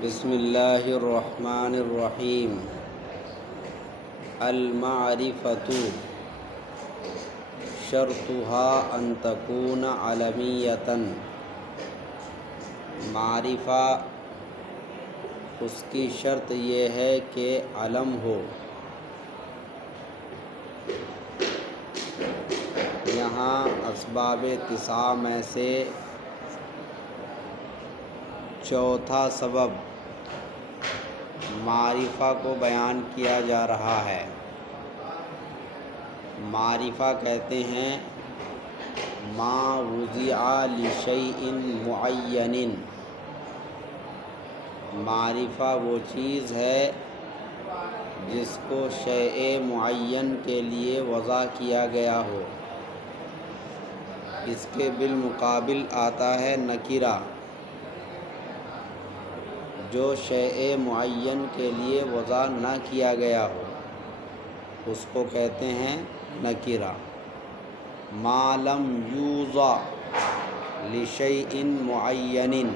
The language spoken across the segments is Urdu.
بسم اللہ الرحمن الرحیم۔ المعرفۃ شرطها ان تکون علمیۃ۔ معرفہ اس کی شرط یہ ہے کہ علم ہو۔ یہاں اسباب اتساع میں سے چوتھا سبب معرفہ کو بیان کیا جا رہا ہے۔ معرفہ کہتے ہیں ما وضع لشیء معین۔ معرفہ وہ چیز ہے جس کو شیء معین کے لیے وضع کیا گیا ہو۔ اس کے بالمقابل آتا ہے نکرہ، جو شیء معین کے لیے وضع نہ کیا گیا ہو اس کو کہتے ہیں نکرہ۔ ما لم یوضع لشیء معین،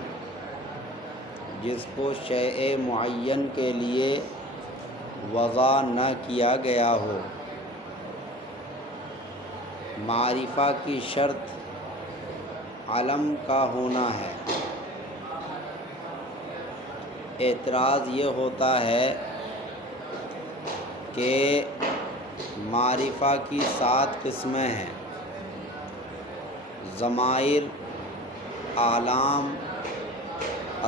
جس کو شیء معین کے لیے وضع نہ کیا گیا ہو۔ معرفہ کی شرط علم کا ہونا ہے۔ اعتراض یہ ہوتا ہے کہ معرفہ کی 7 قسمیں ہیں: ضمائر، اعلام،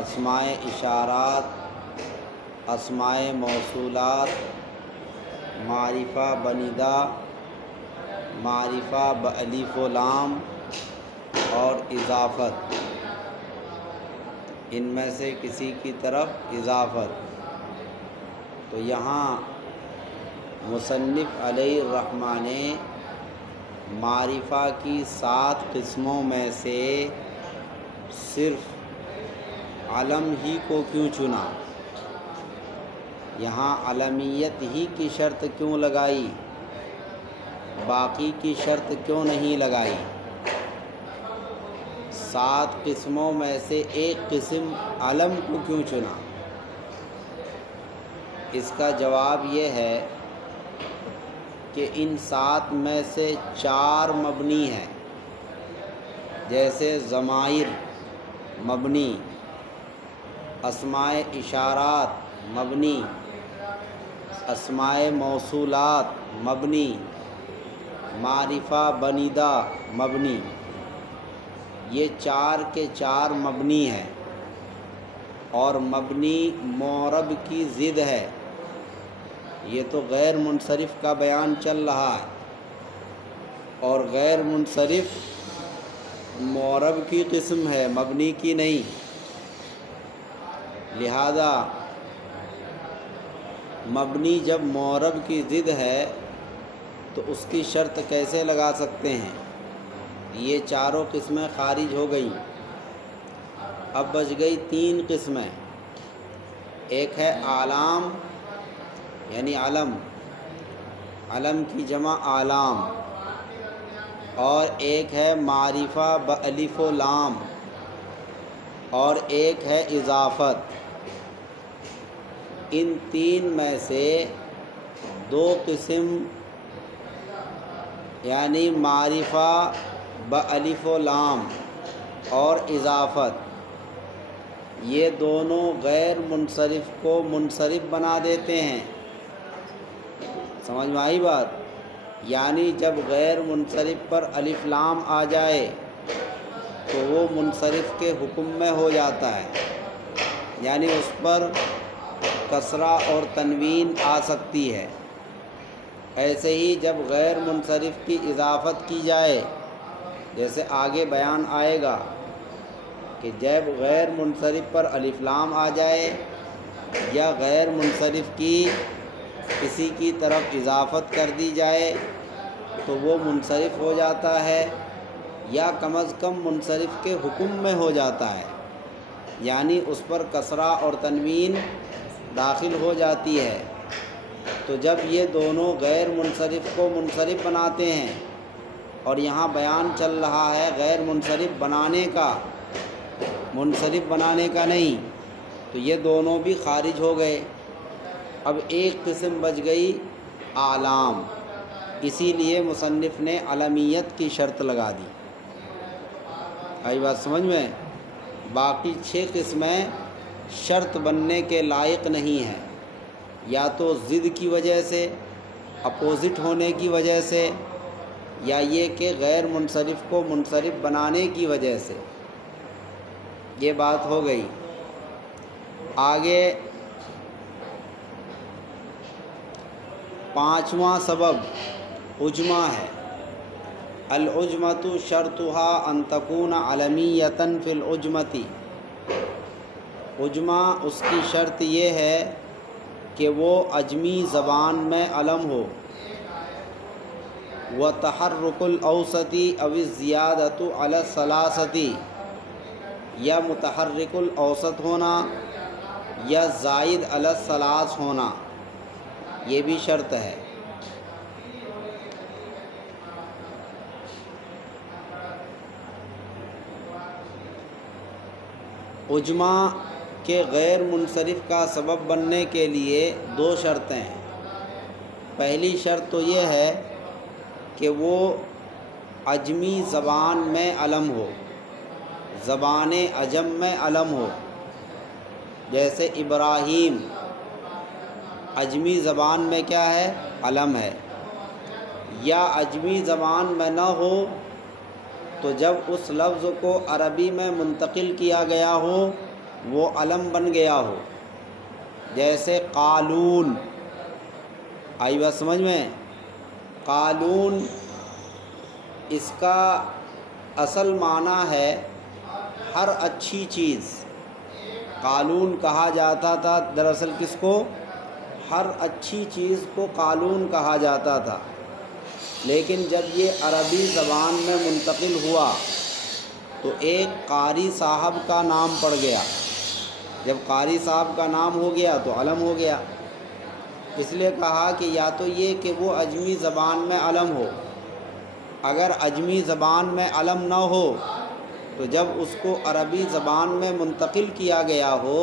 اسماء اشارات، اسماء موصولات، معرفہ بندہ، معرفہ بالف و لام اور اضافت۔ ان میں سے کسی کی طرف اضافت۔ تو یہاں مصنف علیہ الرحمہ نے معرفہ کی 7 قسموں میں سے صرف علم ہی کو کیوں چنا؟ یہاں علمیت ہی کی شرط کیوں لگائی؟ باقی کی شرط کیوں نہیں لگائی؟ 7 قسموں میں سے ایک قسم علم کو کیوں چنا؟ اس کا جواب یہ ہے کہ ان 7 میں سے 4 مبنی ہیں، جیسے ضمائر مبنی، اسماء اشارات مبنی، اسماء موصولات مبنی، معرفہ بندہ مبنی۔ یہ 4 کے 4 مبنی ہیں، اور مبنی معرب کی ضد ہے۔ یہ تو غیر منصرف کا بیان چل رہا ہے، اور غیر منصرف معرب کی قسم ہے، مبنی کی نہیں۔ لہذا مبنی جب معرب کی ضد ہے تو اس کی شرط کیسے لگا سکتے ہیں؟ یہ چاروں قسمیں خارج ہو گئیں۔ اب بچ گئی 3 قسمیں۔ ایک ہے اعلام یعنی علم، علم کی جمع اعلام، اور ایک ہے معرفہ بالف و لام، اور ایک ہے اضافت۔ ان 3 میں سے 2 قسم یعنی معرفہ بالف و لام اور اضافت، یہ دونوں غیر منصرف کو منصرف بنا دیتے ہیں۔ سمجھ میں آئی بات؟ یعنی جب غیر منصرف پر الف لام آ جائے تو وہ منصرف کے حکم میں ہو جاتا ہے، یعنی اس پر کسرہ اور تنوین آ سکتی ہے۔ ایسے ہی جب غیر منصرف کی اضافت کی جائے، جیسے آگے بیان آئے گا کہ جب غیر منصرف پر الف لام آ جائے یا غیر منصرف کی کسی کی طرف اضافت کر دی جائے تو وہ منصرف ہو جاتا ہے، یا کم از کم منصرف کے حکم میں ہو جاتا ہے، یعنی اس پر کسرہ اور تنوین داخل ہو جاتی ہے۔ تو جب یہ دونوں غیر منصرف کو منصرف بناتے ہیں، اور یہاں بیان چل رہا ہے غیر منصرف بنانے کا، منصرف بنانے کا نہیں، تو یہ دونوں بھی خارج ہو گئے۔ اب ایک قسم بچ گئی اعلام، اسی لیے مصنف نے علمیت کی شرط لگا دی۔ آئی بات سمجھ میں؟ باقی 6 قسمیں شرط بننے کے لائق نہیں ہیں، یا تو ضد کی وجہ سے، اپوزٹ ہونے کی وجہ سے، یا یہ کہ غیر منصرف کو منصرف بنانے کی وجہ سے۔ یہ بات ہو گئی۔ آگے 5واں سبب عجمہ ہے۔ العجمۃ شرطها ان تکون علمیۃ فی العجمۃ، عجمہ اس کی شرط یہ ہے کہ وہ عجمی زبان میں علم ہو۔ وتحرک الاوسط او الزیادۃ علی الثلاثۃ، یا متحرک الاوسط ہونا یا زائد علی الثلاث ہونا، یہ بھی شرط ہے۔ عجمہ کے غیر منصرف کا سبب بننے کے لیے 2 شرطیں ہیں۔ پہلی شرط تو یہ ہے کہ وہ عجمی زبان میں علم ہو، زبان عجم میں علم ہو۔ جیسے ابراہیم عجمی زبان میں کیا ہے؟ علم ہے۔ یا عجمی زبان میں نہ ہو تو جب اس لفظ کو عربی میں منتقل کیا گیا ہو وہ علم بن گیا ہو۔ جیسے قالون، آئی بات سمجھ میں؟ قالون اس کا اصل معنی ہے ہر اچھی چیز۔ قالون کہا جاتا تھا دراصل کس کو؟ ہر اچھی چیز کو قالون کہا جاتا تھا، لیکن جب یہ عربی زبان میں منتقل ہوا تو ایک قاری صاحب کا نام پڑ گیا۔ جب قاری صاحب کا نام ہو گیا تو علم ہو گیا۔ اس لیے کہا کہ یا تو یہ کہ وہ عجمی زبان میں علم ہو، اگر عجمی زبان میں علم نہ ہو تو جب اس کو عربی زبان میں منتقل کیا گیا ہو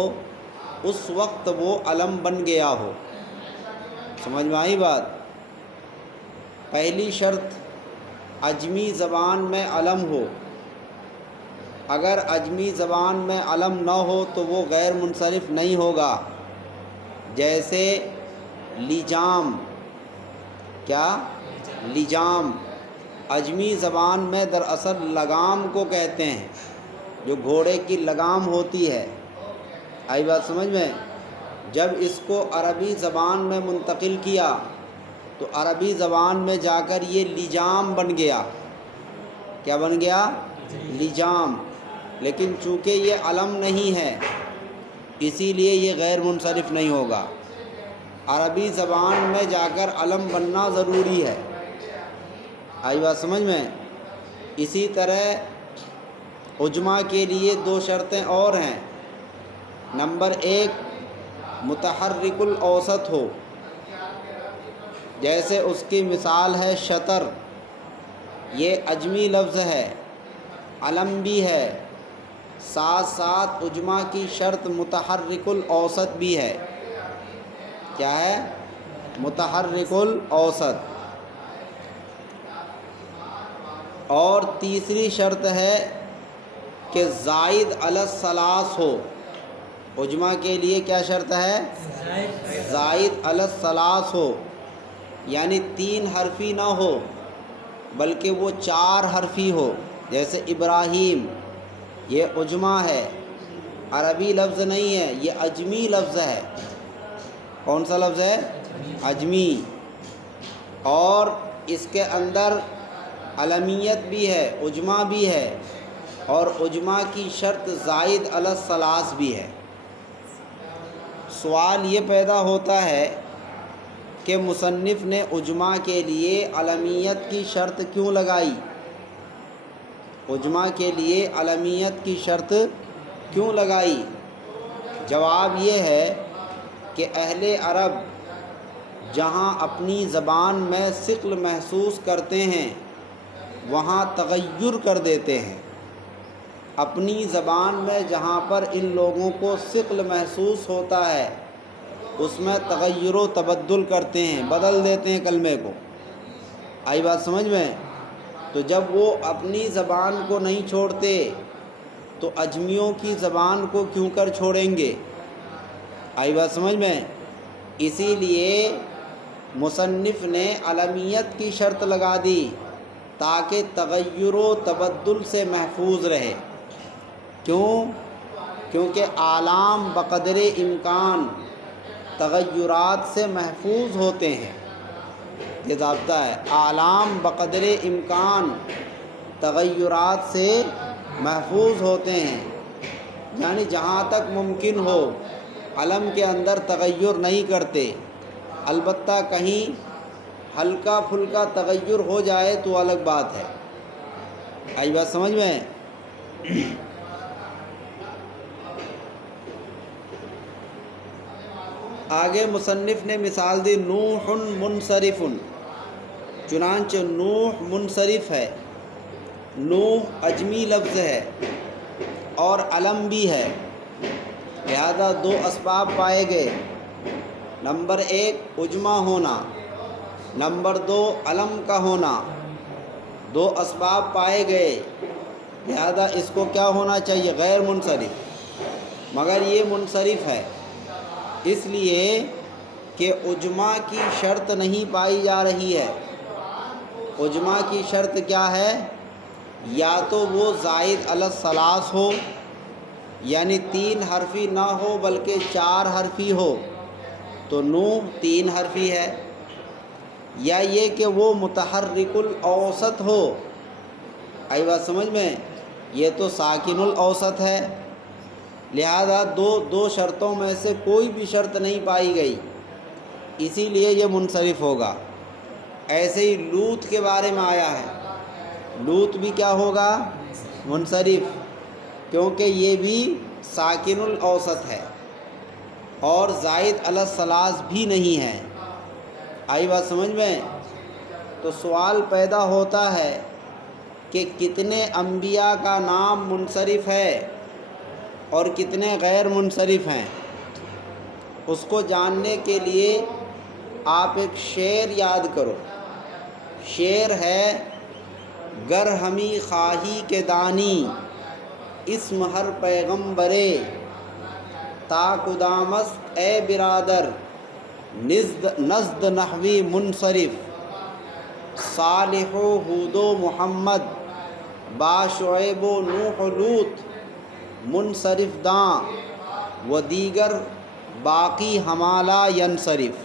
اس وقت وہ علم بن گیا ہو۔ سمجھ میں آئی بات؟ پہلی شرط عجمی زبان میں علم ہو، اگر عجمی زبان میں علم نہ ہو تو وہ غیر منصرف نہیں ہوگا۔ جیسے لجام، کیا؟ لجام عجمی زبان میں دراصل لگام کو کہتے ہیں، جو گھوڑے کی لگام ہوتی ہے۔ آئی بات سمجھ میں؟ جب اس کو عربی زبان میں منتقل کیا تو عربی زبان میں جا کر یہ لجام بن گیا۔ کیا بن گیا؟ لجام۔ لیکن چونکہ یہ علم نہیں ہے اسی لیے یہ غیر منصرف نہیں ہوگا۔ عربی زبان میں جا کر علم بننا ضروری ہے۔ آئی بات سمجھ میں؟ اسی طرح عجمہ کے لیے 2 شرطیں اور ہیں۔ نمبر 1 متحرک الاوسط ہو، جیسے اس کی مثال ہے شطر، یہ عجمی لفظ ہے، علم بھی ہے، ساتھ ساتھ عجمہ کی شرط متحرک الاوسط بھی ہے۔ کیا ہے؟ متحرک الاوسط۔ اور تیسری شرط ہے کہ زائد علی الثلاث ہو۔ عجمہ کے لیے کیا شرط ہے؟ زائد علی الثلاث ہو، یعنی 3 حرفی نہ ہو بلکہ وہ 4 حرفی ہو۔ جیسے ابراہیم، یہ عجمہ ہے، عربی لفظ نہیں ہے، یہ عجمی لفظ ہے۔ کون سا لفظ ہے؟ عجمی۔ اور اس کے اندر علمیت بھی ہے، عجمہ بھی ہے، اور عجمہ کی شرط زائد علی الثلاث بھی ہے۔ سوال یہ پیدا ہوتا ہے کہ مصنف نے عجمہ کے لیے علمیت کی شرط کیوں لگائی؟ عجمہ کے لیے علمیت کی شرط کیوں لگائی؟ جواب یہ ہے کہ اہل عرب جہاں اپنی زبان میں ثقل محسوس کرتے ہیں وہاں تغیر کر دیتے ہیں۔ اپنی زبان میں جہاں پر ان لوگوں کو ثقل محسوس ہوتا ہے اس میں تغیر و تبدل کرتے ہیں، بدل دیتے ہیں کلمے کو۔ آئی بات سمجھ میں؟ تو جب وہ اپنی زبان کو نہیں چھوڑتے تو اجمیوں کی زبان کو کیوں کر چھوڑیں گے؟ آئی بات سمجھ میں؟ اسی لیے مصنف نے علمیت کی شرط لگا دی تاکہ تغیر و تبدل سے محفوظ رہے۔ کیوں؟ کیونکہ اعلام بقدر امکان تغیرات سے محفوظ ہوتے ہیں۔ یہ ضابطہ ہے، اعلام بقدر امکان تغیرات سے محفوظ ہوتے ہیں، یعنی جہاں تک ممکن ہو علم کے اندر تغیر نہیں کرتے، البتہ کہیں ہلکا پھلکا تغیر ہو جائے تو الگ بات ہے۔ آئی بات سمجھ میں؟ آگے مصنف نے مثال دی نوح منصرف، چنانچہ نوح منصرف ہے۔ نوح اجمی لفظ ہے اور علم بھی ہے، لہذا دو اسباب پائے گئے، نمبر 1 عجمہ ہونا، نمبر 2 علم کا ہونا، دو اسباب پائے گئے، لہذا اس کو کیا ہونا چاہیے؟ غیر منصرف، مگر یہ منصرف ہے اس لیے کہ عجمہ کی شرط نہیں پائی جا رہی ہے۔ عجمہ کی شرط کیا ہے؟ یا تو وہ زائد علی الثلاث ہو، یعنی 3 حرفی نہ ہو بلکہ 4 حرفی ہو، تو نوح 3 حرفی ہے، یا یہ کہ وہ متحرک الاوسط ہو۔ آئی بات سمجھ میں؟ یہ تو ساکن الاوسط ہے، لہذا دو شرطوں میں سے کوئی بھی شرط نہیں پائی گئی، اسی لیے یہ منصرف ہوگا۔ ایسے ہی لوط کے بارے میں آیا ہے، لوط بھی کیا ہوگا؟ منصرف، کیونکہ یہ بھی ساکن الاوسط ہے اور زائد علی الثلاث بھی نہیں ہے۔ آئی بات سمجھ میں؟ تو سوال پیدا ہوتا ہے کہ کتنے انبیاء کا نام منصرف ہے اور کتنے غیر منصرف ہیں؟ اس کو جاننے کے لیے آپ ایک شعر یاد کرو۔ شعر ہے: گر ہمی خواہی کے دانی اسم ہر پیغمبرے، تا کدامست اے برادر نزد نحوی منصرف، صالح و ہود و محمد با شعیب و نوح و لوط، منصرف داں و دیگر باقی ہمالہ ینصرف۔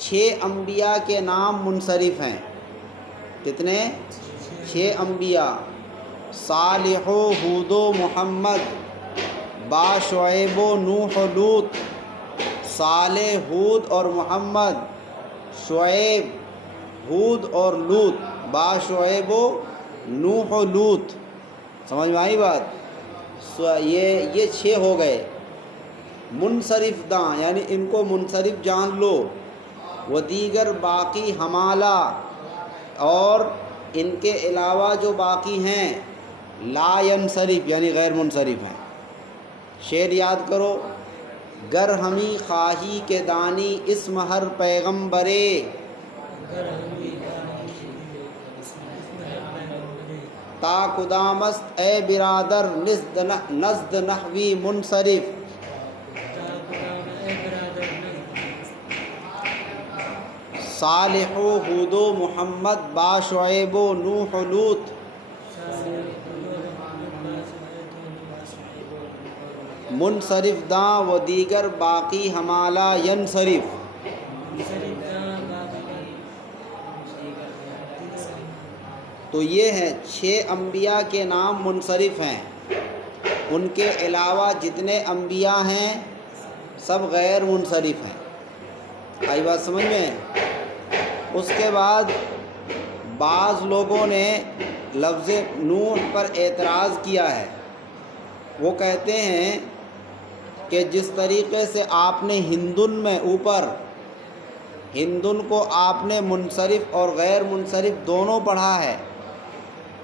6 انبیاء کے نام منصرف ہیں۔ کتنے؟ 6 انبیاء: صالح و ہود و محمد، با شعیب و نوح و لوط، صالح، ہود اور محمد، شعیب، ہود اور لوط، با شعیب و نوح و لوط۔ سمجھ میں آئی بات؟ یہ 6 ہو گئے۔ منصرف داں یعنی ان کو منصرف جان لو، وہ دیگر باقی حمالہ، اور ان کے علاوہ جو باقی ہیں لا ینصرف یعنی غیر منصرف ہیں۔ شعر یاد کرو: گر ہمی خواہی کے دانی اسم ہر پیغمبرے، تا کدامست اے برادر نزد نحوی منصرف، صالح و ہود و محمد با شعیب و نوح و لوط، منصرف داں و دیگر باقی حمالہ ینصرف۔ تو یہ ہیں 6 انبیاء کے نام منصرف ہیں، ان کے علاوہ جتنے انبیاء ہیں سب غیر منصرف ہیں۔ آئی بات سمجھ میں؟ اس کے بعد بعض لوگوں نے لفظ نوح پر اعتراض کیا ہے۔ وہ کہتے ہیں کہ جس طریقے سے آپ نے ہندن میں اوپر ہندن کو آپ نے منصرف اور غیر منصرف دونوں پڑھا ہے،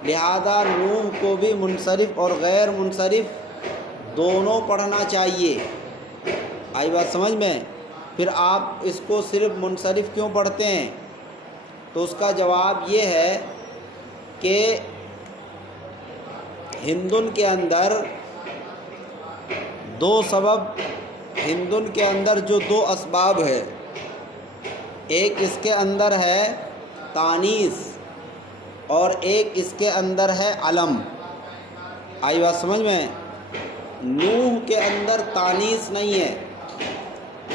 لہذا نوح کو بھی منصرف اور غیر منصرف دونوں پڑھنا چاہیے۔ آئی بات سمجھ میں؟ پھر آپ اس کو صرف منصرف کیوں پڑھتے ہیں؟ تو اس کا جواب یہ ہے کہ ہندن کے اندر دو سبب، ہندن کے اندر جو دو اسباب ہے، ایک اس کے اندر ہے تانیث اور ایک اس کے اندر ہے علم۔ آئی بات سمجھ میں؟ نوح کے اندر تانیث نہیں ہے،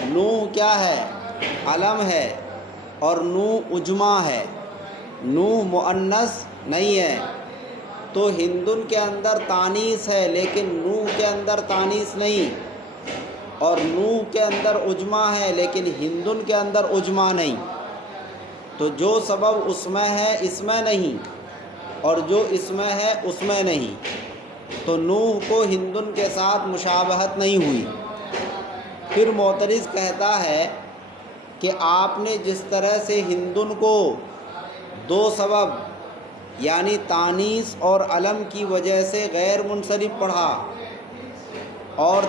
نوح کیا ہے؟ علم ہے، اور نوح اجمع ہے، نوح مؤنث نہیں ہے۔ تو ہندن کے اندر تانیث ہے لیکن نوح کے اندر تانیث نہیں، اور نوح کے اندر اجمع ہے لیکن ہندن کے اندر اجمع نہیں۔ تو جو سبب اس میں ہے اس میں نہیں، اور جو اس میں ہے اس میں نہیں، تو نوح کو ہندن کے ساتھ مشابہت نہیں ہوئی۔ پھر معترض کہتا ہے کہ آپ نے جس طرح سے ہندن کو دو سبب یعنی تانیث اور علم کی وجہ سے غیر منصرف پڑھا، اور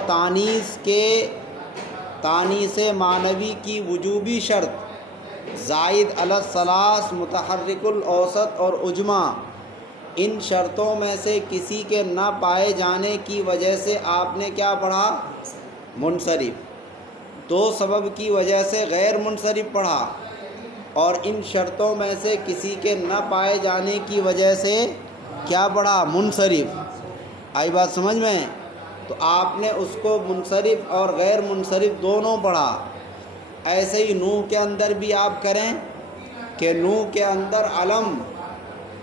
تانیث معنوی کی وجوبی شرط زائد علی الثلاث، متحرک الاوسط اور اجمع، ان شرطوں میں سے کسی کے نہ پائے جانے کی وجہ سے آپ نے کیا پڑھا؟ منصرف۔ دو سبب کی وجہ سے غیر منصرف پڑھا، اور ان شرطوں میں سے کسی کے نہ پائے جانے کی وجہ سے کیا پڑھا؟ منصرف۔ آئی بات سمجھ میں؟ تو آپ نے اس کو منصرف اور غیر منصرف دونوں پڑھا۔ ایسے ہی نوح کے اندر بھی آپ کریں کہ نوح کے اندر علم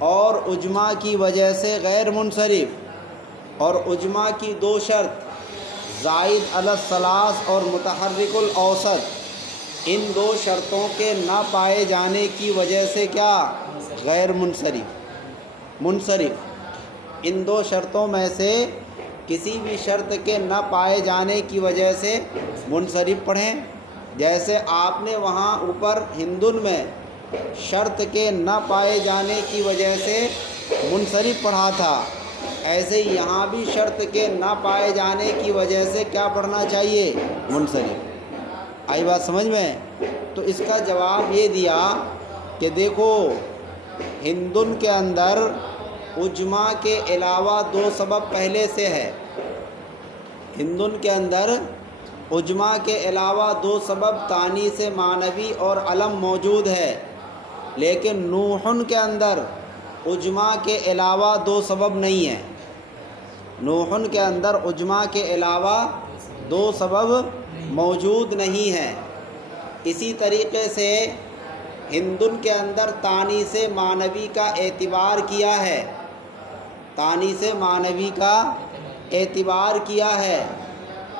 اور اجمع کی وجہ سے غیر منصرف، اور اجمع کی دو شرط زائد علی الثلاث اور متحرک الاوسط، ان دو شرطوں کے نہ پائے جانے کی وجہ سے کیا؟ غیر منصرف۔ ان دو شرطوں میں سے کسی بھی شرط کے نہ پائے جانے کی وجہ سے منصرف پڑھیں۔ جیسے آپ نے وہاں اوپر ہندن میں شرط کے نہ پائے جانے کی وجہ سے منصرف پڑھا تھا، ایسے ہی یہاں بھی شرط کے نہ پائے جانے کی وجہ سے کیا پڑھنا چاہیے؟ منصرف۔ آئی بات سمجھ میں؟ تو اس کا جواب یہ دیا کہ دیکھو ہندن کے اندر اجمع کے علاوہ دو سبب پہلے سے ہے، ہندن کے اندر اجمع کے علاوہ دو سبب تانیث معنوی اور علم موجود ہے، لیکن نوحن کے اندر اجمع کے علاوہ دو سبب نہیں ہیں، نوحن کے اندر اجمع کے علاوہ دو سبب موجود نہیں ہیں۔ اسی طریقے سے ہندن کے اندر تانیث معنوی کا اعتبار کیا ہے، تانیث معنوی کا اعتبار کیا ہے،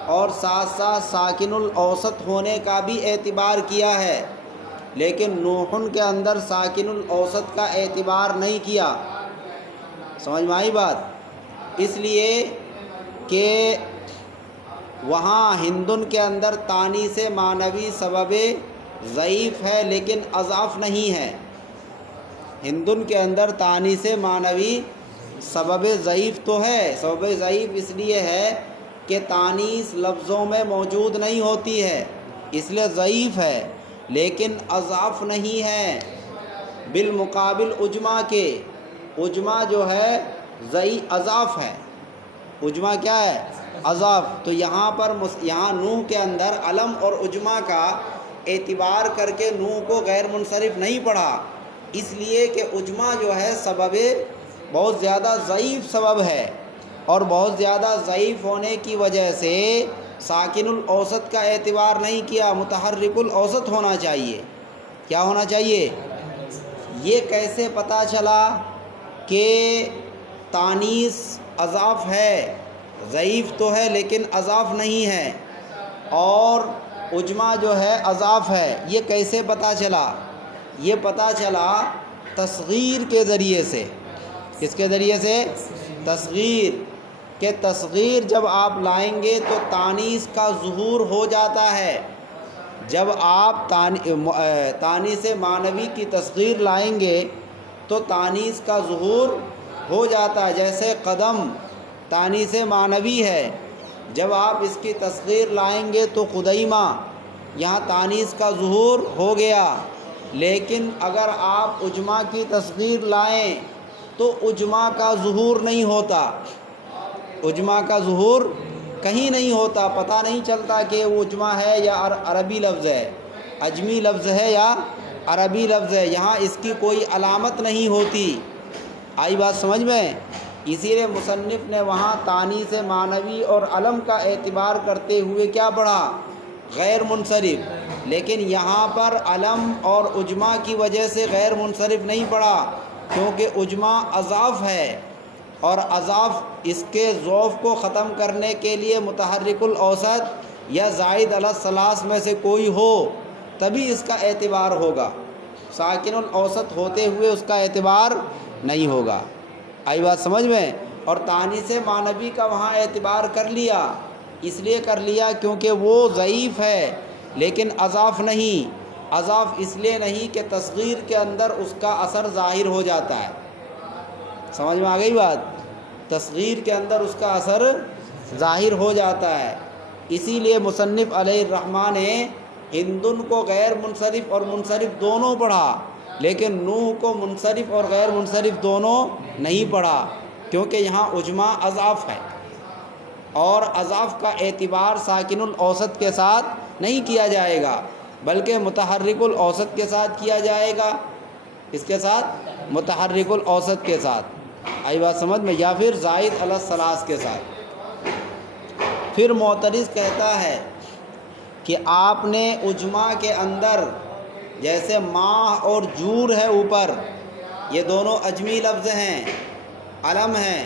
اور ساتھ ساتھ ساکن الاوسط ہونے کا بھی اعتبار کیا ہے، لیکن نوحن کے اندر ساکن الاوسط کا اعتبار نہیں کیا۔ سمجھ میں آئی بات؟ اس لیے کہ وہاں ہندن کے اندر تانیث معنوی سبب ضعیف ہے لیکن اضعف نہیں ہے، ہندن کے اندر تانیث معنوی سبب ضعیف تو ہے، سبب ضعیف اس لیے ہے کہ تانیث لفظوں میں موجود نہیں ہوتی ہے، اس لیے ضعیف ہے، لیکن اضعف نہیں ہے بالمقابل اجمع کے۔ اجمع جو ہے اضعف ہے، اجمع کیا ہے؟ اضعف۔ تو یہاں نوح کے اندر علم اور اجمع کا اعتبار کر کے نوح کو غیر منصرف نہیں پڑھا، اس لیے کہ اجمع جو ہے سبب بہت زیادہ ضعیف سبب ہے، اور بہت زیادہ ضعیف ہونے کی وجہ سے ساکن الاوسط کا اعتبار نہیں کیا، متحرک الاوسط ہونا چاہیے۔ کیا ہونا چاہیے؟ یہ کیسے پتہ چلا کہ تانیث اضعف ہے؟ ضعیف تو ہے لیکن اضعف نہیں ہے، اور اجمع جو ہے اضعف ہے، یہ کیسے پتہ چلا؟ یہ پتہ چلا تصغیر کے ذریعے سے۔ کس کے ذریعے سے؟ تصغیر۔ کہ تصغیر جب آپ لائیں گے تو تانیث کا ظہور ہو جاتا ہے، جب آپ تانیث معنوی کی تصغیر لائیں گے تو تانیث کا ظہور ہو جاتا ہے، جیسے قدم تانیث معنوی ہے، جب آپ اس کی تصغیر لائیں گے تو قدیمہ، یہاں تانیث کا ظہور ہو گیا، لیکن اگر آپ عجمہ کی تصغیر لائیں تو عجمہ کا ظہور نہیں ہوتا، عجمہ کا ظہور کہیں نہیں ہوتا، پتہ نہیں چلتا کہ وہ عجمہ ہے یا عربی لفظ ہے، عجمی لفظ ہے یا عربی لفظ ہے، یہاں اس کی کوئی علامت نہیں ہوتی۔ آئی بات سمجھ میں؟ اسی لیے مصنف نے وہاں تانیث معنوی اور علم کا اعتبار کرتے ہوئے کیا پڑھا؟ غیر منصرف، لیکن یہاں پر علم اور عجمہ کی وجہ سے غیر منصرف نہیں پڑھا، کیونکہ عجمہ اضاف ہے، اور اضاف اس کے ضعف کو ختم کرنے کے لیے متحرک الاوسط یا زائد علی الثلاث میں سے کوئی ہو تبھی اس کا اعتبار ہوگا، ساکن الاوسط ہوتے ہوئے اس کا اعتبار نہیں ہوگا۔ آئی بات سمجھ میں؟ اور تانیث معنوی کا وہاں اعتبار کر لیا، اس لیے کر لیا کیونکہ وہ ضعیف ہے، لیکن اضاف نہیں، اضاف اس لیے نہیں کہ تصغیر کے اندر اس کا اثر ظاہر ہو جاتا ہے۔ سمجھ میں آ گئی بات؟ تصغیر کے اندر اس کا اثر ظاہر ہو جاتا ہے، اسی لیے مصنف علیہ الرحمٰن نے ہندن کو غیر منصرف اور منصرف دونوں پڑھا، لیکن نوح کو منصرف اور غیر منصرف دونوں نہیں پڑھا، کیونکہ یہاں عجمہ اضاف ہے، اور اضاف کا اعتبار ساکن الاوسط کے ساتھ نہیں کیا جائے گا بلکہ متحرک الاوسط کے ساتھ کیا جائے گا، اس کے ساتھ متحرک الاوسط کے ساتھ، آئی بات سمجھ میں، یا پھر زائد علی الثلاث کے ساتھ۔ پھر معترض کہتا ہے کہ آپ نے عجمہ کے اندر جیسے ماہ اور جور ہے اوپر، یہ دونوں عجمی لفظ ہیں، علم ہیں،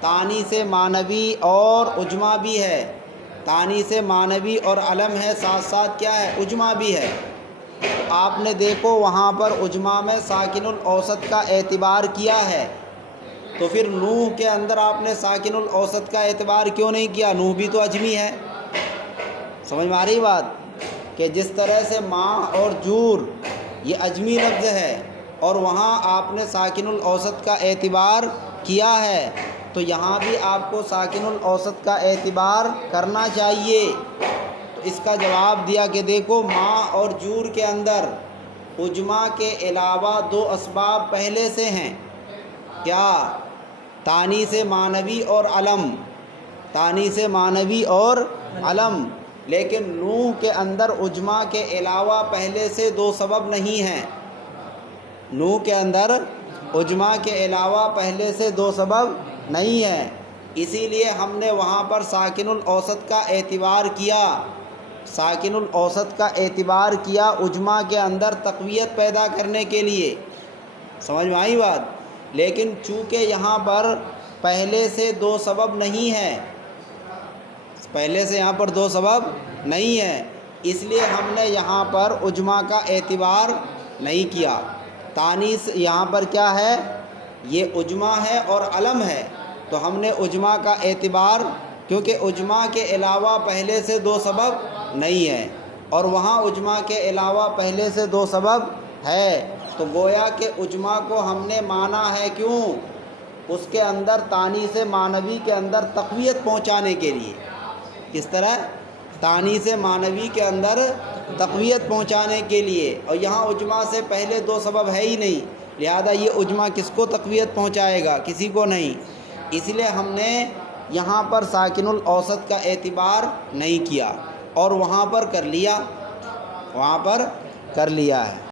تانیث معنوی اور عجمہ بھی ہے، تانیث معنوی اور علم ہے، ساتھ ساتھ کیا ہے؟ عجمہ بھی ہے۔ آپ نے دیکھو وہاں پر عجمہ میں ساکن الاوسط کا اعتبار کیا ہے، تو پھر نوح کے اندر آپ نے ساکن الاوسط کا اعتبار کیوں نہیں کیا؟ نوح بھی تو عجمی ہے۔ سمجھ میں آ رہی بات؟ کہ جس طرح سے ماہ اور جور یہ عجمی لفظ ہے اور وہاں آپ نے ساکن الاوسط کا اعتبار کیا ہے، تو یہاں بھی آپ کو ساکن الاوسط کا اعتبار کرنا چاہیے۔ تو اس کا جواب دیا کہ دیکھو ماہ اور جور کے اندر عجمہ کے علاوہ دو اسباب پہلے سے ہیں، کیا؟ تانیث معنوی اور علم، تانیث معنوی اور علم، لیکن نوح کے اندر عجمہ کے علاوہ پہلے سے دو سبب نہیں ہیں، نوح کے اندر عجمہ کے علاوہ پہلے سے دو سبب نہیں ہیں، اسی لیے ہم نے وہاں پر ساکن الاوسط کا اعتبار کیا، ساکن الاوسط کا اعتبار کیا عجمہ کے اندر تقویت پیدا کرنے کے لیے۔ سمجھ میں آئی بات؟ لیکن چونکہ یہاں پر پہلے سے دو سبب نہیں ہے، پہلے سے یہاں پر دو سبب نہیں ہے، اس لیے ہم نے یہاں پر عجمہ کا اعتبار نہیں کیا۔ تانیث یہاں پر کیا ہے؟ یہ عجمہ ہے اور علم ہے، تو ہم نے عجمہ کا اعتبار، کیونکہ عجمہ کے علاوہ پہلے سے دو سبب نہیں ہے اور وہاں عجمہ کے علاوہ پہلے سے دو سبب ہے، تو گویا کہ عجمہ کو ہم نے مانا ہے کیوں؟ اس کے اندر تانیث معنوی کے اندر تقویت پہنچانے کے لیے۔ اس طرح تانیث معنوی کے اندر تقویت پہنچانے کے لیے، اور یہاں عجمہ سے پہلے دو سبب ہے ہی نہیں، لہذا یہ عجمہ کس کو تقویت پہنچائے گا؟ کسی کو نہیں، اس لیے ہم نے یہاں پر ساکن الاوسط کا اعتبار نہیں کیا اور وہاں پر کر لیا، وہاں پر کر لیا ہے۔